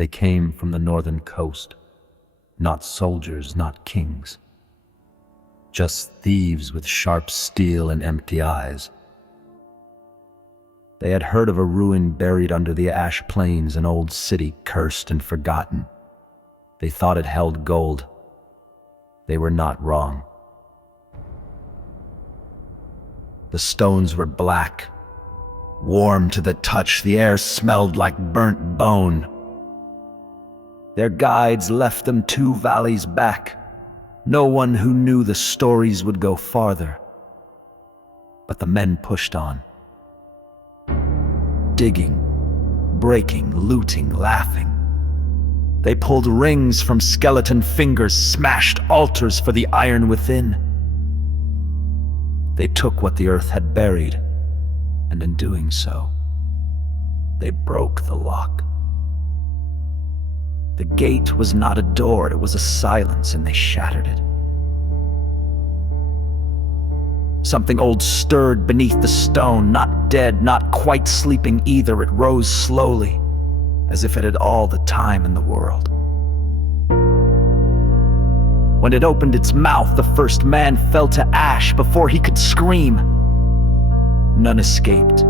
They came from the northern coast, not soldiers, not kings, just thieves with sharp steel and empty eyes. They had heard of a ruin buried under the ash plains, an old city cursed and forgotten. They thought it held gold. They were not wrong. The stones were black, warm to the touch. The air smelled like burnt bone. Their guides left them 2 valleys back. No one who knew the stories would go farther. But the men pushed on, digging, breaking, looting, laughing. They pulled rings from skeleton fingers, smashed altars for the iron within. They took what the earth had buried, and in doing so, they broke the lock. The gate was not a door, it was a silence, and they shattered it. Something old stirred beneath the stone, not dead, not quite sleeping either. It rose slowly, as if it had all the time in the world. When it opened its mouth, the first man fell to ash before he could scream. None escaped,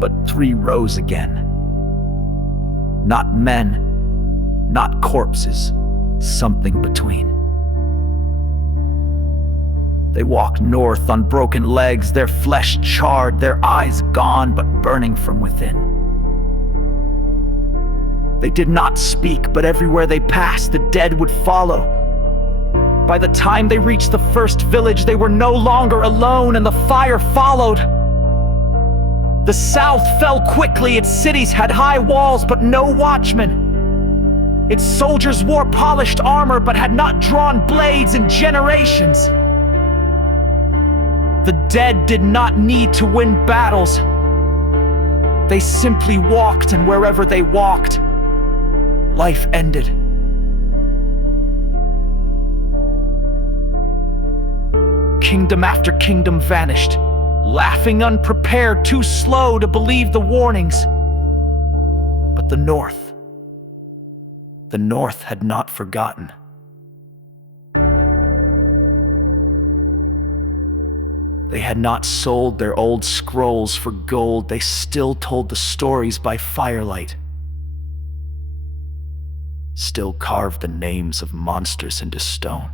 but 3 rose again. Not men, not corpses, something between. They walked north on broken legs, their flesh charred, their eyes gone but burning from within. They did not speak, but everywhere they passed, the dead would follow. By the time they reached the first village, they were no longer alone, and the fire followed. The south fell quickly. Its cities had high walls, but no watchmen. Its soldiers wore polished armor, but had not drawn blades in generations. The dead did not need to win battles. They simply walked, and wherever they walked, life ended. Kingdom after kingdom vanished, laughing unprepared, too slow to believe the warnings. But the North had not forgotten. They had not sold their old scrolls for gold. They still told the stories by firelight, still carved the names of monsters into stone.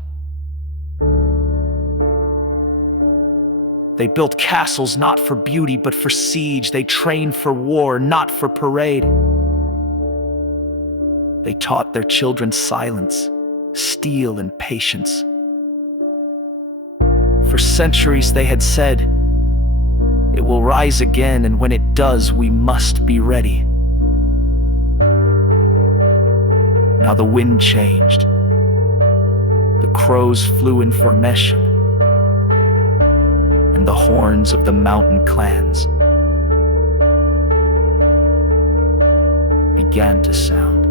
They built castles not for beauty but for siege. They trained for war, not for parade. They taught their children silence, steel, and patience. For centuries they had said, "It will rise again, and when it does, we must be ready." Now the wind changed. The crows flew in formation, and the horns of the mountain clans began to sound.